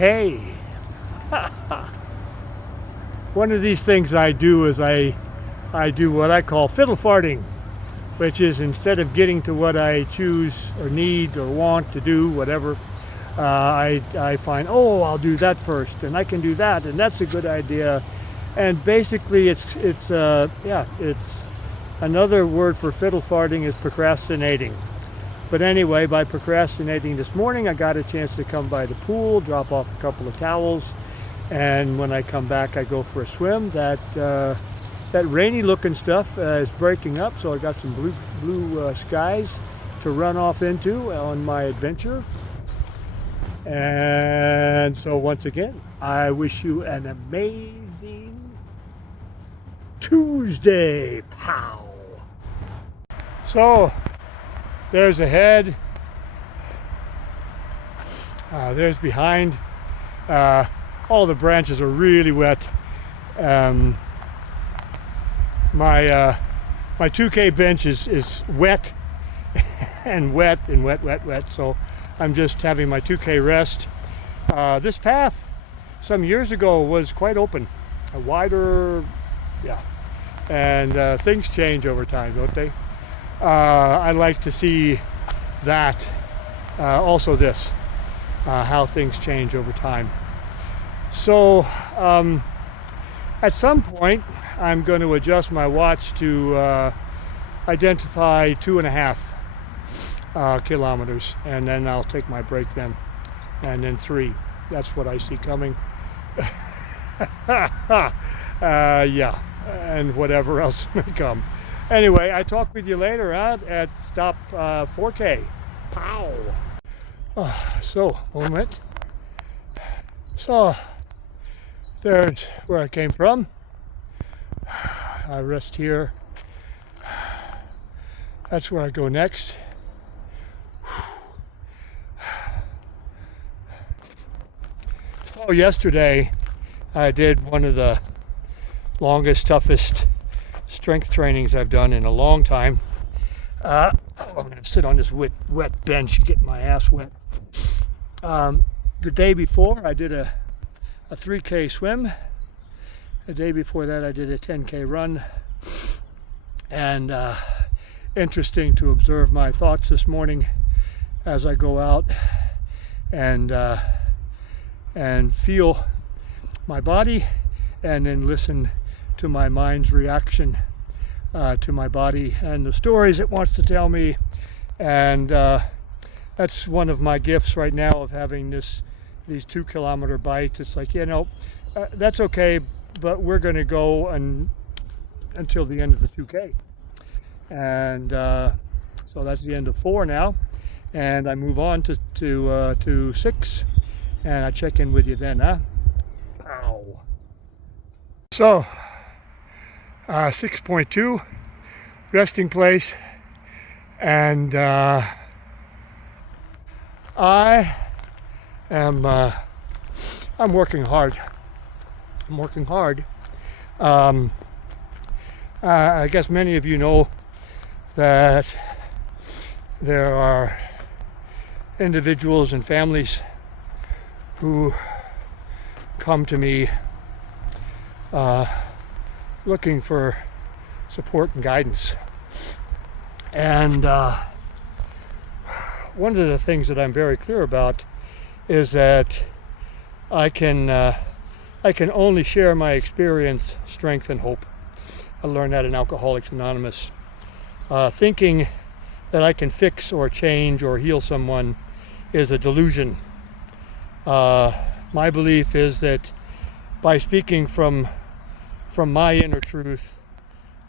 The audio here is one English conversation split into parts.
Hey, one of these things I do is I do what I call fiddle farting, which is instead of getting to what I choose or need or want to do, whatever, I find, oh, I'll do that first, and I can do that, and that's a good idea. And basically, it's another word for fiddle farting is procrastinating. But anyway, by procrastinating this morning, I got a chance to come by the pool, drop off a couple of towels, and when I come back, I go for a swim. That rainy looking stuff is breaking up, so I got some blue skies to run off into on my adventure. And so once again, I wish you an amazing Tuesday, pow. So there's ahead, there's behind. All the branches are really wet. My 2K bench is wet and wet and wet. So I'm just having my 2K rest. This path some years ago was quite open, wider, and things change over time, don't they? I like to see that, also this, how things change over time. So at some point I'm going to adjust my watch to identify 2.5 kilometers, and then I'll take my break then, and then 3. That's what I see coming. And whatever else may come. Anyway, I talk with you later at stop 4K. Pow! So, moment. So, there's where I came from. I rest here. That's where I go next. So yesterday I did one of the longest, toughest strength trainings I've done in a long time. I'm going to sit on this wet bench, get my ass wet. The day before I did a 3K swim. The day before that I did a 10K run. And interesting to observe my thoughts this morning as I go out and feel my body, and then listen to my mind's reaction to my body and the stories it wants to tell me. And that's one of my gifts right now of having these 2-kilometer bites. It's like, that's okay, but we're going to go until the end of the 2K. And so that's the end of 4 now, and I move on to 6, and I check in with you then, huh? Pow. So 6.2, resting place, and I'm working hard. I guess many of you know that there are individuals and families who come to me looking for support and guidance. And one of the things that I'm very clear about is that I can only share my experience, strength, and hope. I learned that in Alcoholics Anonymous. Thinking that I can fix or change or heal someone is a delusion. My belief is that by speaking from my inner truth,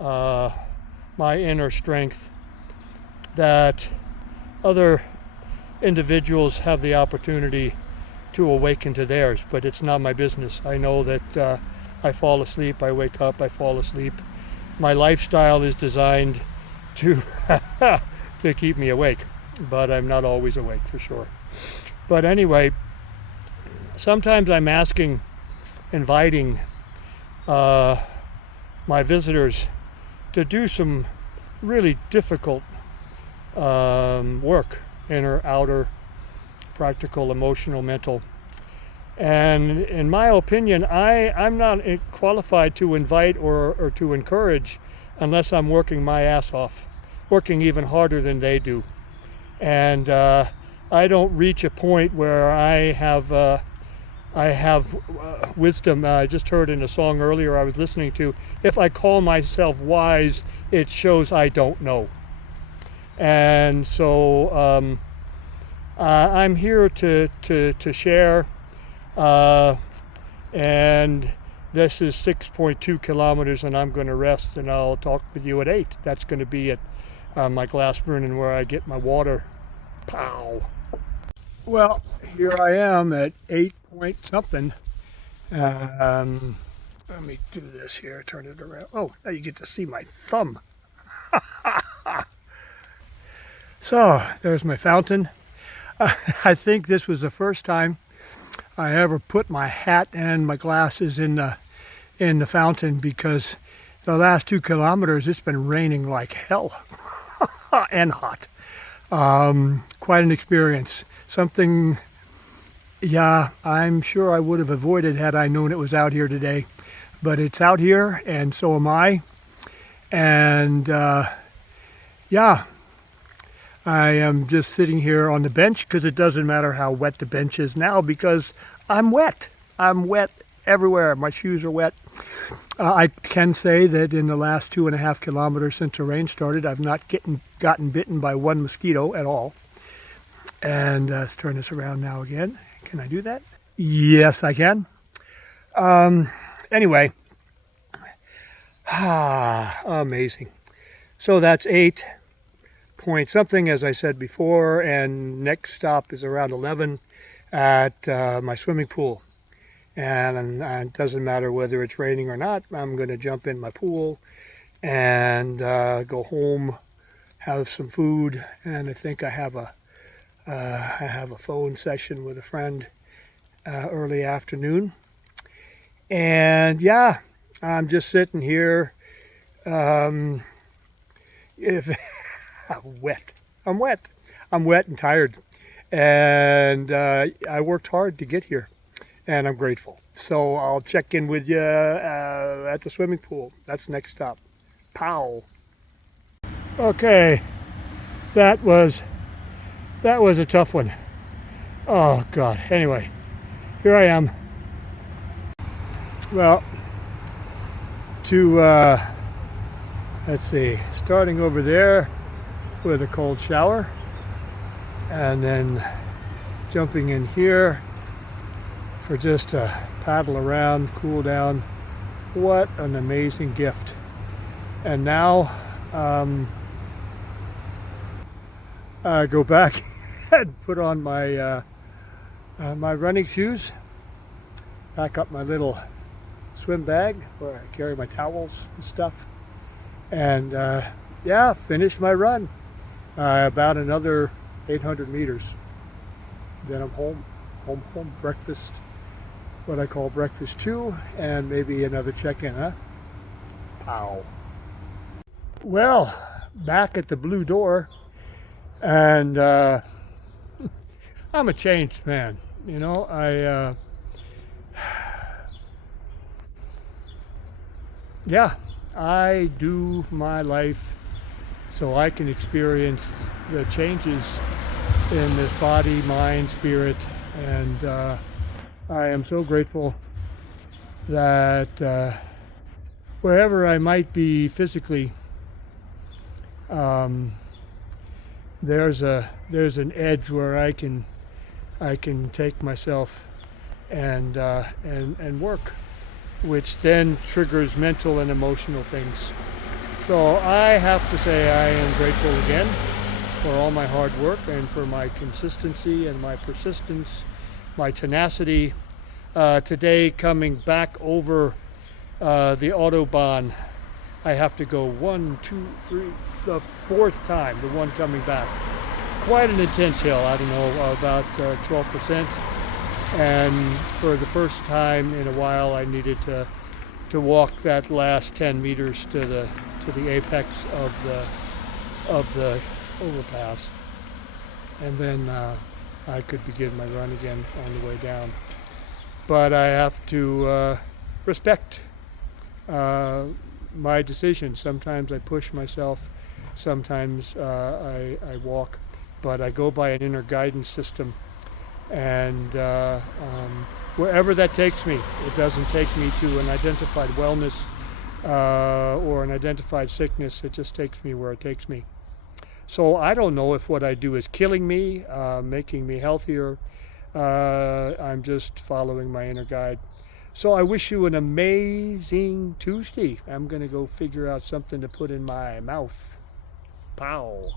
my inner strength, that other individuals have the opportunity to awaken to theirs, but it's not my business. I know that I fall asleep, I wake up, I fall asleep. My lifestyle is designed to to keep me awake, but I'm not always awake for sure. But anyway, sometimes I'm inviting my visitors to do some really difficult work, inner, outer, practical, emotional, mental. And in my opinion, I'm not qualified to invite or to encourage unless I'm working my ass off, working even harder than they do. And I don't reach a point where I have wisdom. I just heard in a song earlier I was listening to, if I call myself wise, it shows I don't know. And so I'm here to share. And this is 6.2 kilometers, and I'm going to rest, and I'll talk with you at 8. That's going to be at my glass burning where I get my water. Pow. Well, here I am at 8 point something. Let me do this here, turn it around. Oh, now you get to see my thumb. So, there's my fountain. I think this was the first time I ever put my hat and my glasses in the fountain, because the last 2 kilometers it's been raining like hell and hot. Quite an experience. Something, yeah, I'm sure I would have avoided had I known it was out here today. But it's out here, and so am I. And yeah, I am just sitting here on the bench, because it doesn't matter how wet the bench is now, because I'm wet. I'm wet everywhere. My shoes are wet. I can say that in the last 2.5 kilometers since the rain started, I've not gotten bitten by one mosquito at all. And let's turn this around now again. Can I do that? Yes, I can. Anyway, amazing. So that's 8 point something, as I said before, and next stop is around 11 at my swimming pool. And it doesn't matter whether it's raining or not, I'm going to jump in my pool and go home, have some food, and I think I have a phone session with a friend early afternoon. And yeah, I'm just sitting here. I'm wet. I'm wet and tired. And I worked hard to get here, and I'm grateful. So I'll check in with you at the swimming pool. That's next stop. Pow. Okay, that was a tough one. Oh God. Anyway, here I am. Well, let's see, starting over there with a cold shower, and then jumping in here for just a paddle around, cool down. What an amazing gift. And now I go back and put on my my running shoes, pack up my little swim bag where I carry my towels and stuff, and yeah, finish my run. About another 800 meters. Then I'm home, breakfast, what I call breakfast 2, and maybe another check-in, huh? Pow. Well, back at the blue door, and I'm a changed man. You know, yeah, I do my life so I can experience the changes in this body, mind, spirit, and I am so grateful that wherever I might be physically, there's an edge where I can take myself and work, which then triggers mental and emotional things. So I have to say I am grateful again for all my hard work and for my consistency and my persistence, my tenacity. Today, coming back over the Autobahn, I have to go 1, 2, 3, the 4th time, the one coming back. Quite an intense hill, I don't know, about 12%. And for the first time in a while, I needed to walk that last 10 meters to the apex of the overpass, and then I could begin my run again on the way down. but I have to respect my decisions. Sometimes I push myself, sometimes I walk, but I go by an inner guidance system, and wherever that takes me, it doesn't take me to an identified wellness or an identified sickness. It just takes me where it takes me. So I don't know if what I do is killing me, making me healthier. I'm just following my inner guide. So I wish you an amazing Tuesday. I'm going to go figure out something to put in my mouth. Pow.